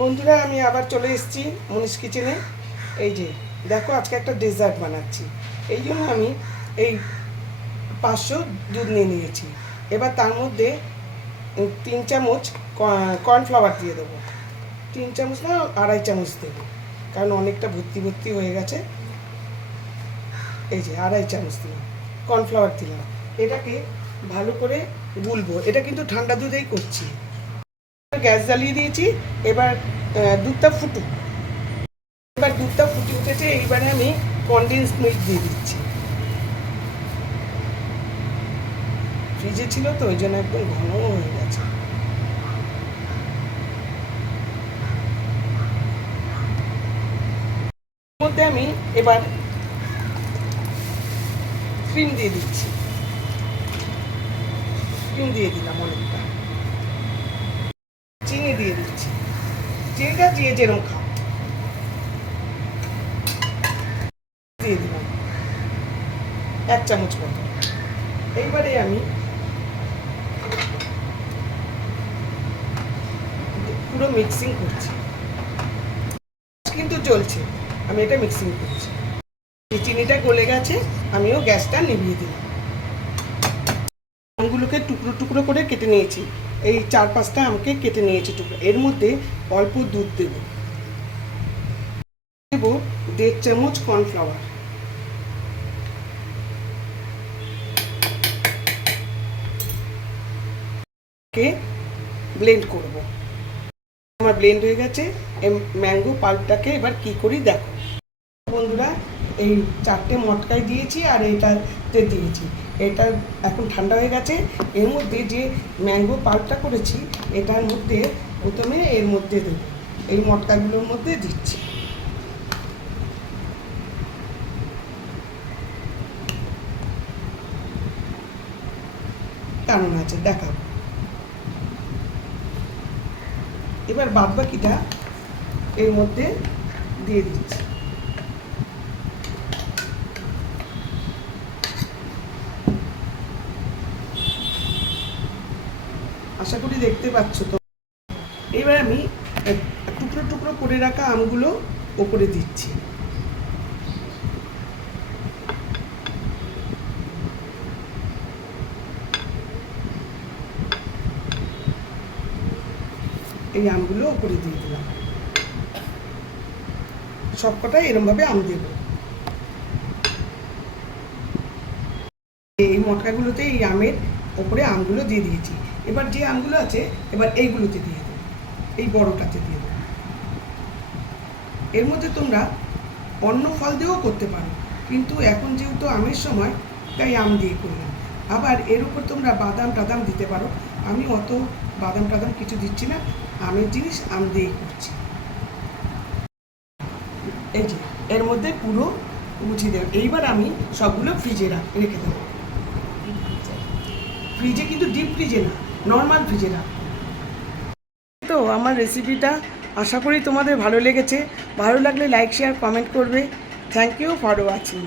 বন্ধুরা, আমি আবার চলে এসেছি মনীষ কিচেনে। এই যে দেখো, আজকে একটা ডেজার্ট বানাচ্ছি। এই জন্য আমি এই 500 দুধ নিয়ে নিয়েছি। এবার তার মধ্যে 3 চামচ কর্নফ্লাওয়ার দিয়ে দেবো। 3 চামচ না, 2.5 চামচ দেবো, কারণ অনেকটা ভর্তি ভর্তি হয়ে গেছে। এই যে 2.5 চামচ দিলাম, কর্নফ্লাওয়ার দিলাম। এটাকে ভালো করে গুলবো। এটা কিন্তু ঠান্ডা দুধেই করছি। গ্যাস জ্বালিয়ে দিয়েছি। এবার দুধটা ফুটুক। এবার দুধটা ফুটে উঠেছে। এইবারে আমি কনডেন্স মিল্ক দিয়ে দিচ্ছি। ফ্রিজে ছিল তো, ওই জন্য একদম ঘন হয়ে গেছে। মধ্যে আমি এবার ক্রিম দিয়ে দিচ্ছি। ক্রিম দিয়ে দিলাম অনেকটা। চিনি দিয়ে দিচ্ছি, যেটা যে যেরকম খাও। দিয়ে দিলাম 1 চামচ মতো। এইবারে আমি পুরো মিক্সিং করছি, কিন্তু জ্বলছে। আমি এটা মিক্সিং করছি। এই চিনিটা গলে গেছে, আমিও গ্যাসটা নিভিয়ে দিলাম। আমগুলোকে টুকরো টুকরো করে কেটে নিয়েছি। এই 4-5টা আমকে কেটে নিয়েছি টুকরো। এর মধ্যে অল্প দুধ দেব। দেব 1.5 চামচ কর্নফ্লাওয়ার। কে ব্লেন্ড করব। আমার ব্লেন্ড হয়ে গেছে। ম্যাঙ্গো পাল্পটাকে এবার কি করি দেখো বন্ধুরা। এই 4টে মটকায় দিয়েছি আর এটাতে দিয়েছি। এটা এখন ঠান্ডা হয়ে গেছে। এর মধ্যে যে ম্যাঙ্গো পাল্পটা করেছি, এটার মধ্যে প্রথমে এর মধ্যে দেব। এই মটকাগুলোর মধ্যে দিচ্ছি। কারণ আছে দেখাবো। এবার বাদবাকিটা এর মধ্যে দিয়ে দিচ্ছি। আশা করি দেখতে পাচ্ছ তো। এবার আমি টুকরো টুকরো করে রাখা আমগুলো ওপরে দিচ্ছি। এই আমগুলো ওপরে দিয়ে দিলাম। সবকটাই এরমভাবে আম দেব। এই মটকাগুলোতে এই আমের ওপরে আমগুলো দিয়ে দিয়েছি। এবার যে আমগুলো আছে, এবার এইগুলোতে দিয়ে দেবো। এই বড়টাতে দিয়ে দেবো। এর মধ্যে তোমরা অন্য ফল দিয়েও করতে পারো, কিন্তু এখন যেহেতু আমের সময়, তাই আম দিয়ে করলাম। আবার এর উপর তোমরা বাদাম টাদাম দিতে পারো। আমি অত বাদাম টাদাম কিছু দিচ্ছি না। আমের জিনিস আম দিয়েই করছি। এই যে এর মধ্যে পুরো গুছিয়ে দেবো। এইবার আমি সবগুলো ফ্রিজে রেখে দেবো। ফ্রিজে, কিন্তু ডিপ ফ্রিজে না, নর্মাল ফ্রিজে রাখবো। তো আমার রেসিপিটা আশা করি তোমাদের ভালো লেগেছে। ভালো লাগলে লাইক, শেয়ার, কমেন্ট করবে। Thank you for watching.